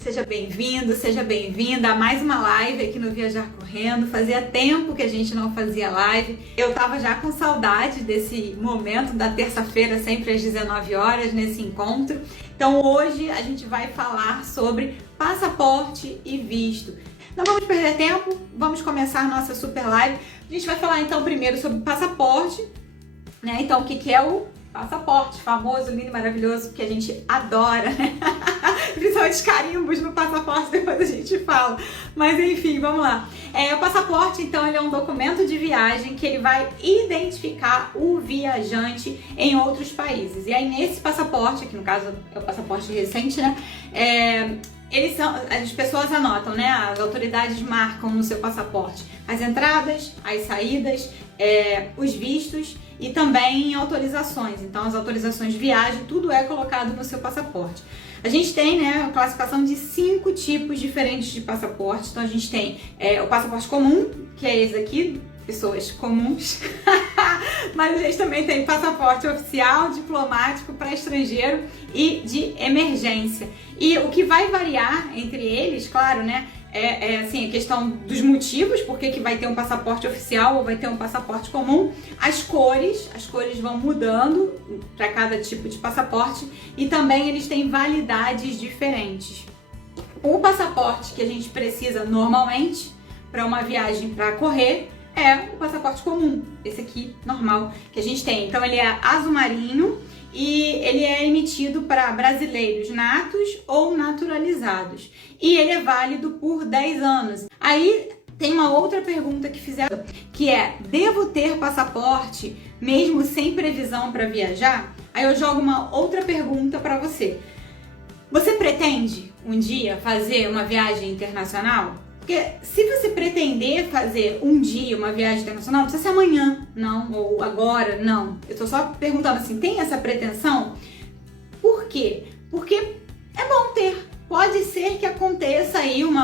Seja bem-vindo, seja bem-vinda a mais uma live aqui no Viajar Correndo. Fazia tempo que a gente não fazia live. Eu tava já com saudade desse momento da terça-feira, sempre às 19 horas, nesse encontro. Então hoje a gente vai falar sobre passaporte e visto. Não vamos perder tempo, vamos começar a nossa super live. A gente vai falar então primeiro sobre passaporte, né? Então o que é o passaporte, famoso, lindo, maravilhoso, que a gente adora, né? Principalmente os carimbos no passaporte, depois a gente fala. Mas enfim, vamos lá. O passaporte, então, ele é um documento de viagem que ele vai identificar o viajante em outros países. E aí, nesse passaporte, que no caso é o passaporte recente, né? As pessoas anotam, né? As autoridades marcam no seu passaporte as entradas, as saídas, os vistos e também autorizações. Então, as autorizações de viagem, tudo é colocado no seu passaporte. A gente tem, né, a classificação de 5 tipos diferentes de passaporte. Então, a gente tem o passaporte comum, que é esse aqui, pessoas comuns. Mas a gente também tem passaporte oficial, diplomático para estrangeiro e de emergência. E o que vai variar entre eles, claro, né, assim, a questão dos motivos, por que vai ter um passaporte oficial ou vai ter um passaporte comum, as cores vão mudando para cada tipo de passaporte e também eles têm validades diferentes. O passaporte que a gente precisa normalmente para uma viagem para correr é o passaporte comum, esse aqui normal que a gente tem. Então ele é azul marinho e ele é emitido para brasileiros natos ou naturalizados. E ele é válido por 10 anos. Aí tem uma outra pergunta que fizeram, que é: devo ter passaporte mesmo sem previsão para viajar? Aí eu jogo uma outra pergunta para você. Você pretende um dia fazer uma viagem internacional? Porque se você pretender fazer um dia uma viagem internacional, não precisa ser amanhã, não, ou agora, não. Eu tô só perguntando assim, tem essa pretensão? Por quê? Porque é bom ter. Pode ser que aconteça aí como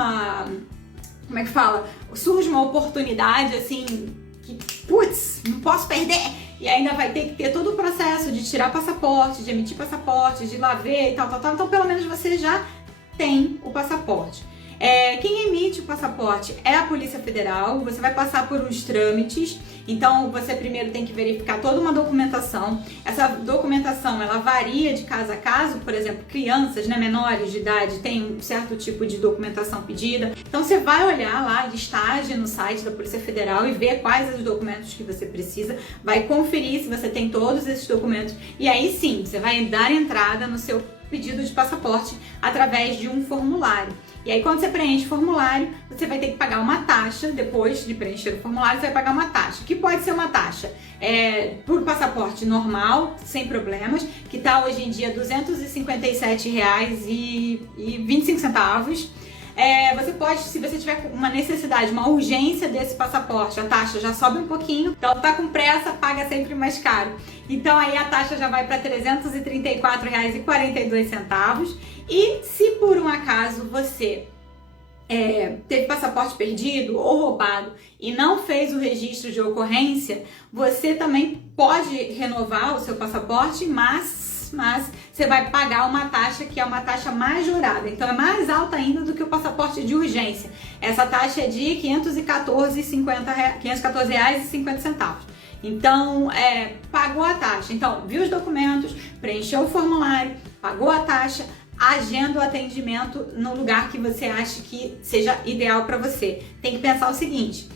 é que fala? Surge uma oportunidade assim, que, putz, não posso perder. E ainda vai ter que ter todo o processo de tirar passaporte, de emitir passaporte, de ir lá ver e tal. Então pelo menos você já tem o passaporte. Quem emite o passaporte é a Polícia Federal. Você vai passar por uns trâmites, então você primeiro tem que verificar toda uma documentação. Essa documentação ela varia de caso a caso. Por exemplo, crianças, né, menores de idade tem um certo tipo de documentação pedida. Então você vai olhar lá, listagem no site da Polícia Federal e ver quais os documentos que você precisa, vai conferir se você tem todos esses documentos e aí sim, você vai dar entrada no seu pedido de passaporte através de um formulário. E aí quando você preenche o formulário, você vai ter que pagar uma taxa. Depois de preencher o formulário, você vai pagar uma taxa. Que pode ser uma taxa por passaporte normal, sem problemas, que está hoje em dia R$ 257,25. Você pode, se você tiver uma necessidade, uma urgência desse passaporte, a taxa já sobe um pouquinho. Então tá com pressa, paga sempre mais caro. Então aí a taxa já vai para R$ 334,42. E se por um acaso você teve passaporte perdido ou roubado e não fez o registro de ocorrência, você também pode renovar o seu passaporte, mas você vai pagar uma taxa que é uma taxa majorada. Então é mais alta ainda do que o passaporte de urgência. Essa taxa é de R$ 514,50. Então, pagou a taxa. Então, viu os documentos, preencheu o formulário, pagou a taxa, agenda o atendimento no lugar que você acha que seja ideal para você. Tem que pensar o seguinte: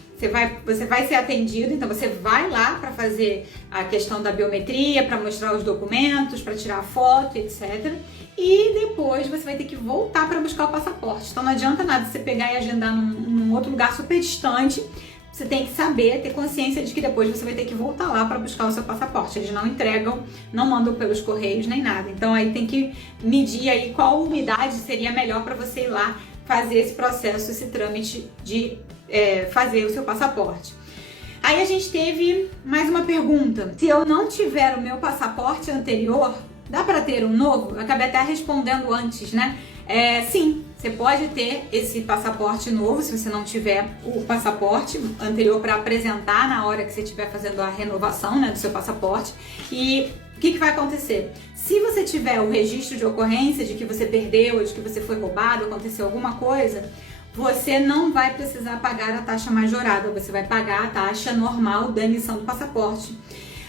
você vai ser atendido, então você vai lá para fazer a questão da biometria, para mostrar os documentos, para tirar a foto, etc. E depois você vai ter que voltar para buscar o passaporte. Então não adianta nada você pegar e agendar num outro lugar super distante. Você tem que saber, ter consciência de que depois você vai ter que voltar lá para buscar o seu passaporte. Eles não entregam, não mandam pelos correios nem nada. Então aí tem que medir aí qual unidade seria melhor para você ir lá fazer esse processo, esse trâmite de fazer o seu passaporte. Aí a gente teve mais uma pergunta: se eu não tiver o meu passaporte anterior, dá para ter um novo? Eu acabei até respondendo antes, né? Sim, você pode ter esse passaporte novo se você não tiver o passaporte anterior para apresentar na hora que você estiver fazendo a renovação, né, do seu passaporte. E O que vai acontecer? Se você tiver o registro de ocorrência de que você perdeu, ou de que você foi roubado, aconteceu alguma coisa, você não vai precisar pagar a taxa majorada, você vai pagar a taxa normal da emissão do passaporte.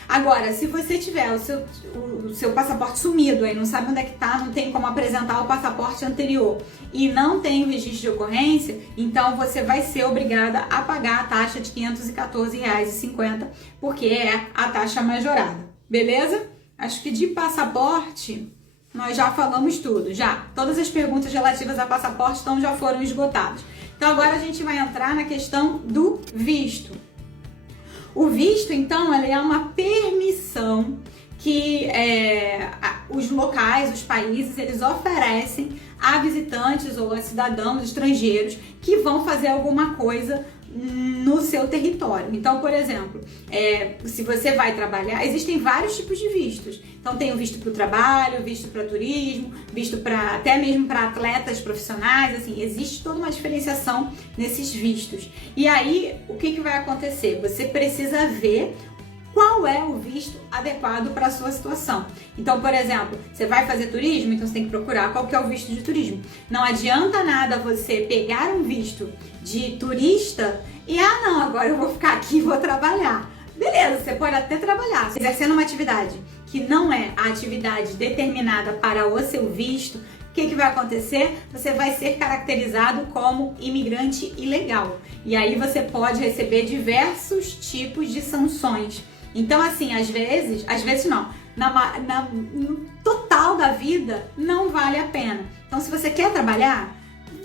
Agora, se você tiver o seu passaporte sumido, aí não sabe onde é que tá, não tem como apresentar o passaporte anterior e não tem o registro de ocorrência, então você vai ser obrigada a pagar a taxa de R$ 514,50, porque é a taxa majorada, beleza? Acho que de passaporte nós já falamos tudo, já. Todas as perguntas relativas a passaporte então já foram esgotadas. Então agora a gente vai entrar na questão do visto. O visto, então, ele é uma permissão que os locais, os países, eles oferecem a visitantes ou a cidadãos estrangeiros que vão fazer alguma coisa no seu território. Então, por exemplo, se você vai trabalhar, existem vários tipos de vistos. Então, tem o visto para o trabalho, visto para turismo, visto para até mesmo para atletas profissionais. Assim, existe toda uma diferenciação nesses vistos. E aí, o que vai acontecer? Você precisa ver qual é o visto adequado para a sua situação. Então, por exemplo, você vai fazer turismo, então você tem que procurar qual que é o visto de turismo. Não adianta nada você pegar um visto de turista e, não, agora eu vou ficar aqui e vou trabalhar. Beleza, você pode até trabalhar, exercendo uma atividade que não é a atividade determinada para o seu visto. O que vai acontecer? Você vai ser caracterizado como imigrante ilegal. E aí você pode receber tipos de sanções. Então, assim, às vezes não, no total da vida não vale a pena. Então, se você quer trabalhar,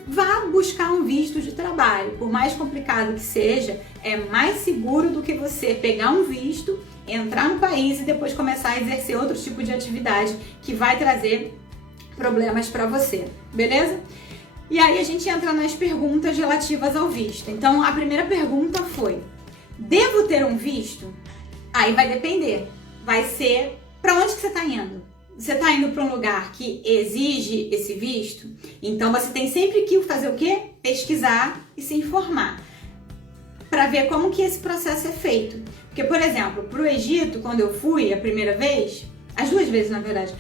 vá buscar um visto de trabalho. Por mais complicado que seja, é mais seguro do que você pegar um visto, entrar no país e depois começar a exercer outro tipo de atividade que vai trazer problemas para você, beleza? E aí a gente entra nas perguntas relativas ao visto. Então, a primeira pergunta foi: devo ter um visto? Aí vai depender. Vai ser para onde que você está indo? Você está indo para um lugar que exige esse visto? Então, você tem sempre que fazer o quê? Pesquisar e se informar para ver como que esse processo é feito. Porque, por exemplo, para o Egito, quando eu fui a primeira vez, as duas vezes na verdade,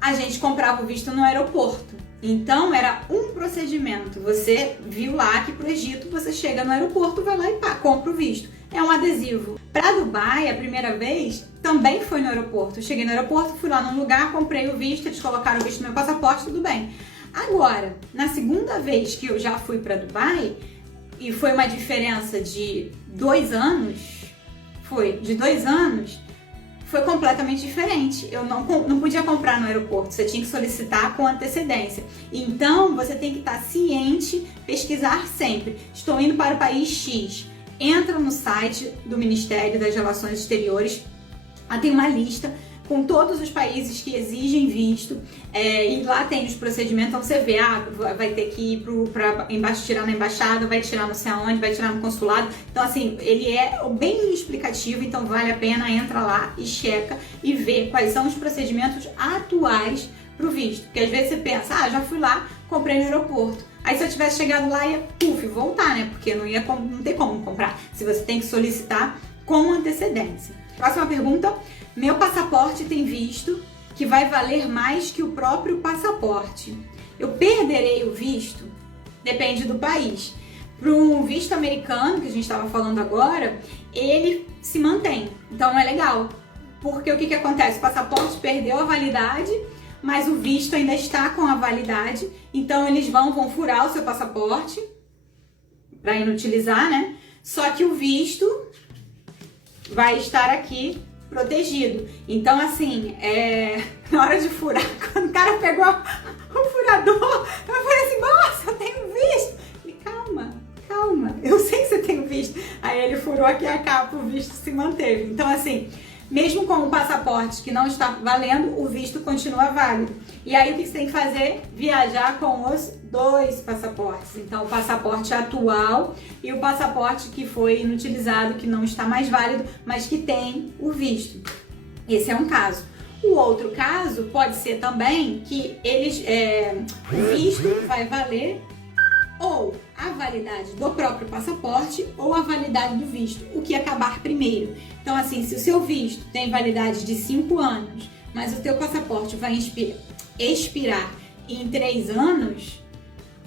a gente comprava o visto no aeroporto. Então era um procedimento. Você viu lá que para o Egito você chega no aeroporto, vai lá e compra o visto. É um adesivo. Para Dubai, a primeira vez, também foi no aeroporto. Eu cheguei no aeroporto, fui lá num lugar, comprei o visto, eles colocaram o visto no meu passaporte, tudo bem. Agora, na segunda vez que eu já fui para Dubai, e foi uma diferença de 2 anos, foi completamente diferente. Eu não podia comprar no aeroporto, você tinha que solicitar com antecedência. Então, você tem que estar ciente, pesquisar sempre. Estou indo para o país X. Entra no site do Ministério das Relações Exteriores, tem uma lista com todos os países que exigem visto, e lá tem os procedimentos. Então você vê, vai ter que ir para tirar na embaixada, vai tirar não sei aonde, vai tirar no consulado. Então assim, ele é bem explicativo, então vale a pena, entra lá e checa e vê quais são os procedimentos atuais para o visto. Porque às vezes você pensa, já fui lá, comprei no aeroporto. Aí se eu tivesse chegado lá, ia voltar, né? Porque não tem como comprar, se você tem que solicitar com antecedência. Próxima pergunta: meu passaporte tem visto que vai valer mais que o próprio passaporte. Eu perderei o visto? Depende do país. Para um visto americano, que a gente estava falando agora, ele se mantém. Então é legal. Porque o que acontece? O passaporte perdeu a validade, mas o visto ainda está com a validade. Então eles vão furar o seu passaporte para inutilizar, né? Só que o visto vai estar aqui protegido. Então, assim, na hora de furar, quando o cara pegou o furador, eu falei assim: nossa, eu tenho visto. Ele: calma, eu sei que você tem visto. Aí ele furou aqui a capa, o visto se manteve. Então, assim, mesmo com o passaporte que não está valendo, o visto continua válido. E aí o que você tem que fazer? Viajar com os 2 passaportes. Então, o passaporte atual e o passaporte que foi inutilizado, que não está mais válido, mas que tem o visto. Esse é um caso. O outro caso pode ser também que o visto vai valer ou a validade do próprio passaporte ou a validade do visto, o que acabar primeiro. Então, assim, se o seu visto tem validade de 5 anos, mas o teu passaporte vai expirar em 3 anos,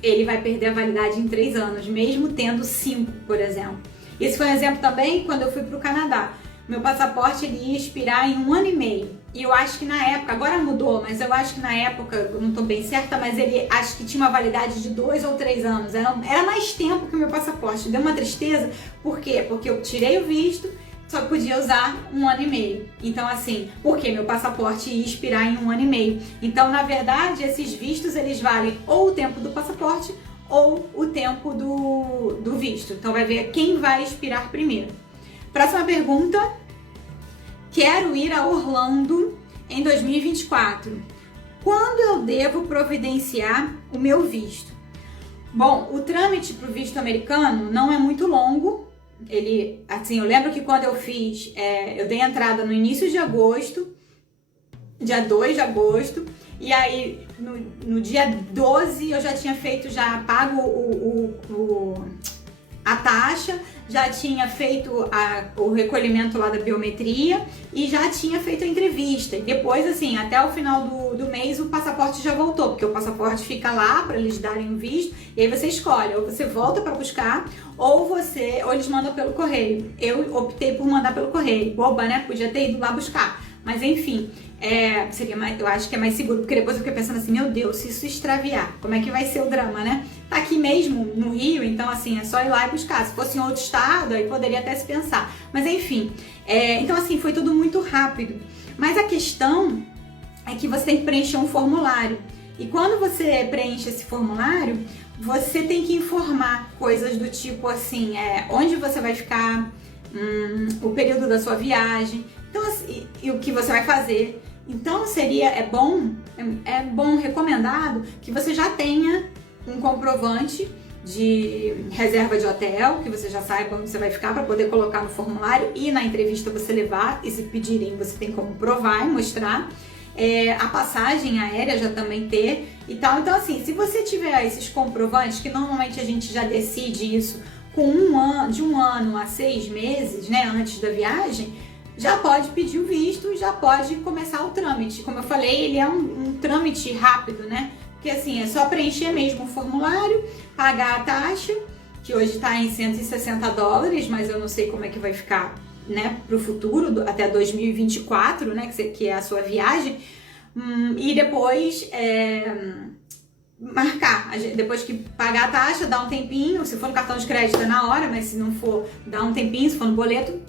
ele vai perder a validade em 3 anos, mesmo tendo 5, por exemplo. Esse foi um exemplo também quando eu fui para o Canadá. Meu passaporte ele ia expirar em 1 ano e meio. E eu acho que na época, agora mudou, mas eu acho que na época, eu não estou bem certa, mas ele acho que tinha uma validade de 2 ou 3 anos. Era mais tempo que o meu passaporte. Deu uma tristeza. Por quê? Porque eu tirei o visto, só podia usar 1 ano e meio. Então, assim, porque meu passaporte ia expirar em 1 ano e meio. Então, na verdade, esses vistos, eles valem ou o tempo do passaporte ou o tempo do visto. Então, vai ver quem vai expirar primeiro. Próxima pergunta. Quero ir a Orlando em 2024. Quando eu devo providenciar o meu visto? Bom, o trâmite para o visto americano não é muito longo. Ele, assim, eu lembro que quando eu fiz, eu dei entrada no início de agosto, dia 2 de agosto, e aí no dia 12 eu já tinha pago a taxa, já tinha feito o recolhimento lá da biometria e já tinha feito a entrevista. E depois, assim, até o final do mês o passaporte já voltou, porque o passaporte fica lá para eles darem o visto, e aí você escolhe, ou você volta para buscar, ou eles mandam pelo correio. Eu optei por mandar pelo correio. Boba, né? Podia ter ido lá buscar. Mas enfim, eu acho que é mais seguro, porque depois eu fiquei pensando assim, meu Deus, se isso extraviar, como é que vai ser o drama, né? Tá aqui mesmo, no Rio, então assim, é só ir lá e buscar. Se fosse em outro estado, aí poderia até se pensar. Mas enfim, então assim, foi tudo muito rápido. Mas a questão é que você tem que preencher um formulário. E quando você preenche esse formulário, você tem que informar coisas do tipo assim, onde você vai ficar, o período da sua viagem, então, assim, e o que você vai fazer. Então é bom, recomendado que você já tenha um comprovante de reserva de hotel, que você já saiba onde você vai ficar para poder colocar no formulário e na entrevista você levar, e se pedirem você tem como provar e mostrar. A passagem aérea já também ter e tal. Então assim, se você tiver esses comprovantes, que normalmente a gente já decide isso com de um ano a 6 meses, né, antes da viagem, já pode pedir o visto e já pode começar o trâmite. Como eu falei, ele é um trâmite rápido, né? Porque assim, é só preencher mesmo o formulário, pagar a taxa, que hoje está em $160, mas eu não sei como é que vai ficar, né, para o futuro, até 2024, né, que é a sua viagem, e depois marcar. Depois que pagar a taxa, dá um tempinho, se for no cartão de crédito é na hora, mas se não for, dá um tempinho, se for no boleto.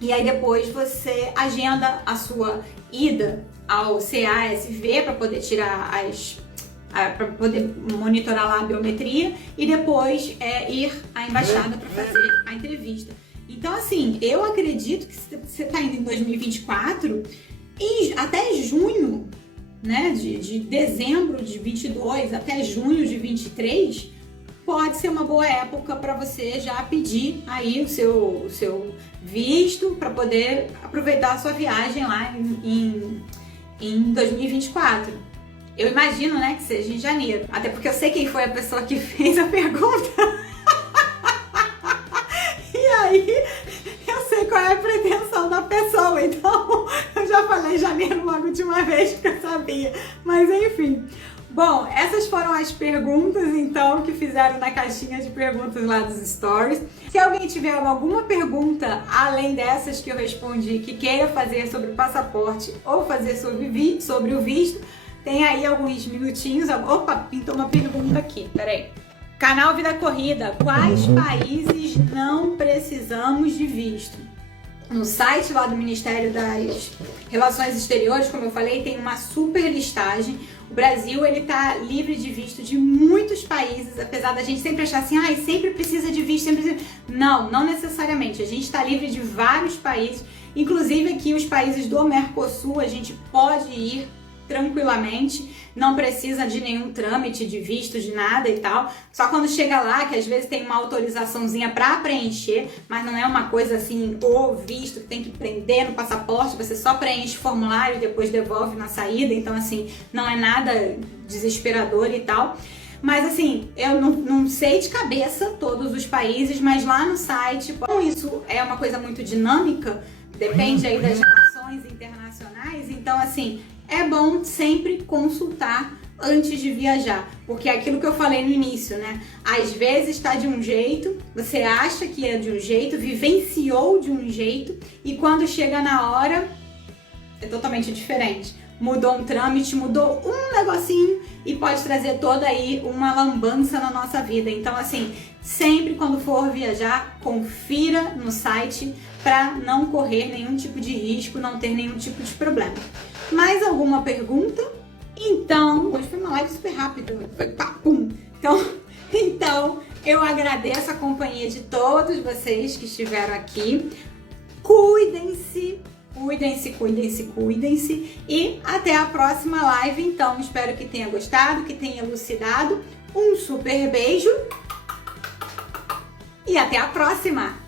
E aí depois você agenda a sua ida ao CASV para poder tirar para poder monitorar lá a biometria e depois ir à embaixada para fazer a entrevista. Então assim, eu acredito que você está indo em 2024 e até junho, né, de dezembro de 22 até junho de 23, pode ser uma boa época para você já pedir aí o seu visto para poder aproveitar a sua viagem lá em 2024. Eu imagino, né, que seja em janeiro, até porque eu sei quem foi a pessoa que fez a pergunta. E aí, eu sei qual é a pretensão da pessoa, então eu já falei janeiro logo de uma vez porque eu sabia. Mas enfim. Bom, essas foram as perguntas, então, que fizeram na caixinha de perguntas lá dos stories. Se alguém tiver alguma pergunta, além dessas que eu respondi, que queira fazer sobre o passaporte ou fazer sobre o visto, tem aí alguns minutinhos. Opa, pintou uma pergunta aqui, peraí. Canal Vida Corrida, quais países não precisamos de visto? No site lá do Ministério das Relações Exteriores, como eu falei, tem uma super listagem. O Brasil, ele tá livre de visto de muitos países, apesar da gente sempre achar assim, sempre precisa de visto, sempre precisa... Não necessariamente. A gente tá livre de vários países, inclusive aqui os países do Mercosul, a gente pode ir tranquilamente, não precisa de nenhum trâmite de visto, de nada e tal. Só quando chega lá, que às vezes tem uma autorizaçãozinha para preencher, mas não é uma coisa assim, o visto que tem que prender no passaporte, você só preenche o formulário e depois devolve na saída, então assim, não é nada desesperador e tal. Mas assim, eu não sei de cabeça todos os países, mas lá no site, como isso é uma coisa muito dinâmica, depende aí das relações internacionais, então assim, é bom sempre consultar antes de viajar, porque é aquilo que eu falei no início, né? Às vezes está de um jeito, você acha que é de um jeito, vivenciou de um jeito, e quando chega na hora, é totalmente diferente. Mudou um trâmite, mudou um negocinho e pode trazer toda aí uma lambança na nossa vida. Então assim, sempre quando for viajar, confira no site para não correr nenhum tipo de risco, não ter nenhum tipo de problema. Mais alguma pergunta? Então, hoje foi uma live super rápida, foi papum. Então, eu agradeço a companhia de todos vocês que estiveram aqui. Cuidem-se, cuidem-se, cuidem-se, cuidem-se. E até a próxima live, então. Espero que tenha gostado, que tenha elucidado. Um super beijo e até a próxima!